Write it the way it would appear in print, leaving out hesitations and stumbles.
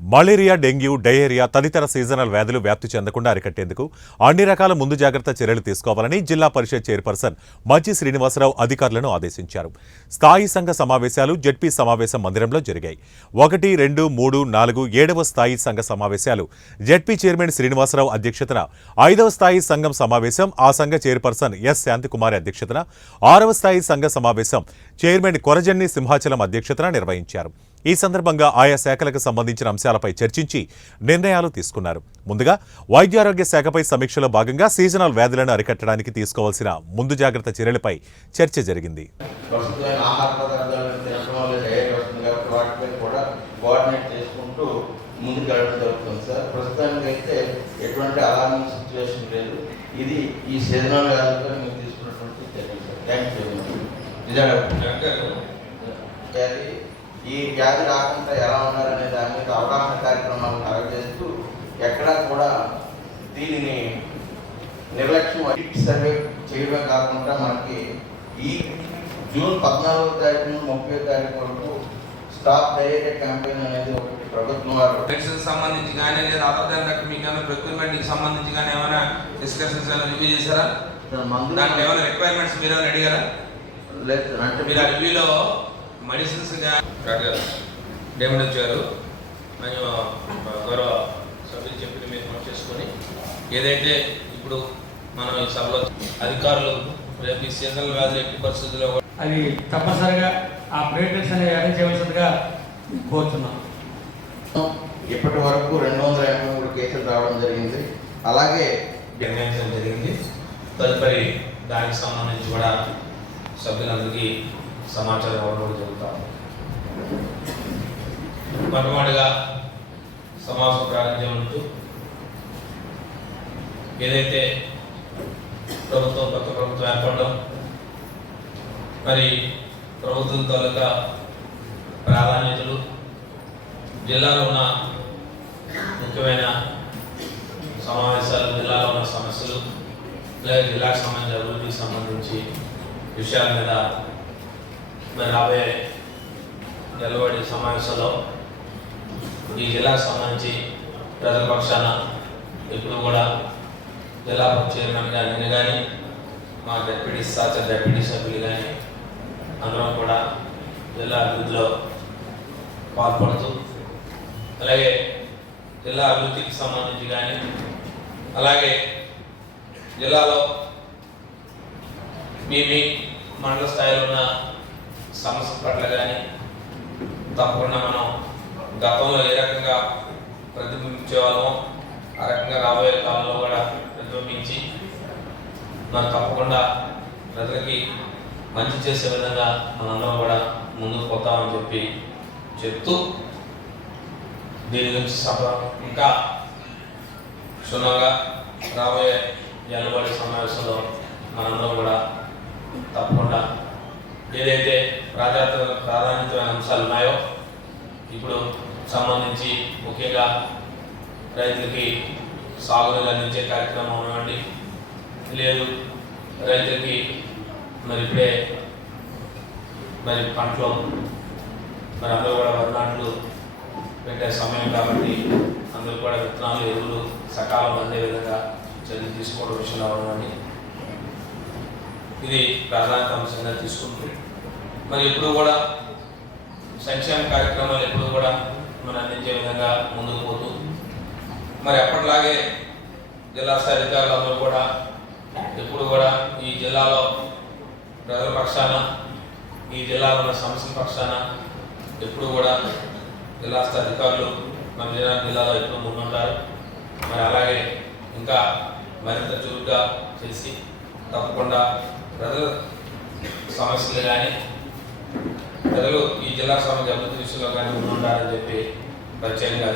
Malaria, dengue, diarrhoea తదితర seasonal వ్యాధులు వ్యాప్తి చెందకుండా అరికట్టేందుకు అన్ని రకాల ముందు జాగ్రత్త చర్యలు తీసుకోవాలని జిల్లా పరిషత్ చైర్పర్సన్ మజ్జి శ్రీనివాసరావు అధికారులను ఆదేశించారు. స్థాయి సంఘ సమావేశాలు జెడ్పీ సమావేశం మందిరంలో జరిగాయి. 1, 2, 3, 4, 7వ స్థాయి సంఘ సమావేశాలు జెడ్పీ చైర్మన్ శ్రీనివాసరావు అధ్యక్షతన, 5వ స్థాయి సంఘం సమావేశం ఆ సంఘ చైర్పర్సన్ ఎస్ శాంతికుమారి అధ్యక్షతన, 6వ స్థాయి సంఘ సమావేశం చైర్మన్ కొరజన్ని సింహాచలం అధ్యక్షతన నిర్వహించారు. ఈ సందర్భంగా ఆయా శాఖలకు సంబంధించిన అంశాలపై చర్చించి నిర్ణయాలు తీసుకున్నారు. ముందుగా వైద్యారోగ్య శాఖపై సమీక్షలో భాగంగా సీజనల్ వ్యాధులను అరికట్టడానికి తీసుకోవాల్సిన ముందు జాగ్రత్త చర్యలపై చర్చ జరిగింది. ఈ వ్యాధి రాకుండా ఎలా ఉండాలనే దాని మీద అవగాహన కార్యక్రమాలను కలగజేస్తూ ఎక్కడా కూడా దీనిని నిర్లక్ష్యం సర్వే చేయడమే కాకుండా మనకి ఈ జూన్ 14వ తారీఖు నుండి 30వ తారీఖు వరకు స్టాప్ డయేరియా క్యాంపెయిన్ అనేది ఒకటి ప్రభుత్వం వారు సంబంధించి కానీ లేదా అదర్ దాన్ దట్ మీకు ఏమైనా ప్రొక్యూర్మెంట్కి సంబంధించి కానీ ఏమైనా డిస్కషన్స్ ఏమైనా రివ్యూ చేశారా? దాంట్లో ఏమైనా రిక్వైర్మెంట్స్ మీరు ఏమైనా అడిగారా? లేదు. అంటే మీరు ఆ రివ్యూలో మెడిసిన్స్ డేమేజ్ వచ్చారు మేము గౌరవ సభ్యులు చెప్పిన మీరు నోట్ చేసుకొని ఏదైతే ఇప్పుడు మనం ఈ సభలో అధికారులు రేపు ఈ సీజనల్ వ్యాధులు ఎట్టి పరిస్థితుల్లో అవి తప్పనిసరిగా ఆ ప్లేట్లెట్స్ అనేవి అరేంజ్ చేయవలసిందిగా కోరుతున్నాం. ఇప్పటి వరకు 283 కేసులు రావడం జరిగింది. అలాగే నిర్ణయించడం జరిగింది. తదుపరి దానికి సంబంధించి కూడా సభ్యులందరికీ సమాచారం ఇవ్వడం జరుగుతాం. మొట్టమొదటిగా సమావేశం ప్రారంభించే ఏదైతే కొత్త ప్రభుత్వం ఏర్పడడం, మరి ప్రభుత్వం తాలూకా ప్రాధాన్యతలు, జిల్లాలో ఉన్న ముఖ్యమైన సమావేశాలు, జిల్లాలో ఉన్న సమస్యలు, లేదా జిల్లాకు సంబంధించిన అభివృద్ధికి సంబంధించి విషయాల మీద మరి రాబోయే నిలబడి సమావేశంలో ఈ జిల్లాకు సంబంధించి ప్రజల పక్షాన ఇప్పుడు కూడా జిల్లా చైర్మన్ గారు నేను కానీ మా డెప్యూటీ సభ్యులు కానీ అందరం కూడా జిల్లా అభివృద్ధిలో పాల్పడుతూ, అలాగే జిల్లా అభివృద్ధికి సంబంధించి కానీ, అలాగే జిల్లాలో మీ మండల స్థాయిలో ఉన్న సమస్య పట్ల కానీ తప్పకుండా మనం గతంలో ఏ రకంగా ప్రతిబింబించే వాళ్ళమో ఆ రకంగా రాబోయే కాలంలో కూడా ప్రతిబింబించి మనం తప్పకుండా ప్రజలకి మంచి చేసే విధంగా మనందరం కూడా ముందుకు పోతామని చెప్తూ దీని గురించి సభ ఇంకా క్షుణ్ణంగా రాబోయే జనవరి సమావేశంలో మనందరం కూడా తప్పకుండా ఏదైతే ప్రాధాన్యతమైన అంశాలు ఉన్నాయో ఇప్పుడు సంబంధించి ముఖ్యంగా రైతులకి సాగునీరు అందించే కార్యక్రమం అవ్వండి, లేదు రైతులకి మరి ఇప్పుడే మరి పంటలో మరి అందరూ కూడా వరినాట్లు పెట్టే సమయం కాబట్టి అందరూ కూడా విత్తనాలు, ఎరువులు సకాలంలో అందే విధంగా చర్యలు తీసుకోవడం విషయంలో అవ్వండి. ఇది ప్రాధాన్యత అంశంగా తీసుకుంటూ మరి ఎప్పుడు కూడా సంక్షేమ కార్యక్రమాలు ఎప్పుడు కూడా మనం అందించే విధంగా ముందుకు పోతూ మరి అప్పట్లాగే జిల్లా స్థాయి అధికారులు అందరూ కూడా ఎప్పుడు కూడా ఈ జిల్లాలో ప్రజల పక్షాన, ఈ జిల్లాలో ఉన్న సమస్యల పక్షాన ఎప్పుడు కూడా జిల్లా స్థాయి అధికారులు మన జిల్లాలో ఎప్పుడు ముందుంటారు. మరి అలాగే ఇంకా మరింత చురుగ్గా చేసి తప్పకుండా ప్రజల సమస్యలు కానీ, ప్రజలు ఈ జిల్లా సమస్య అభివృద్ధి విషయంలో కానీ ముందుంటారని ప్రత్యేకంగా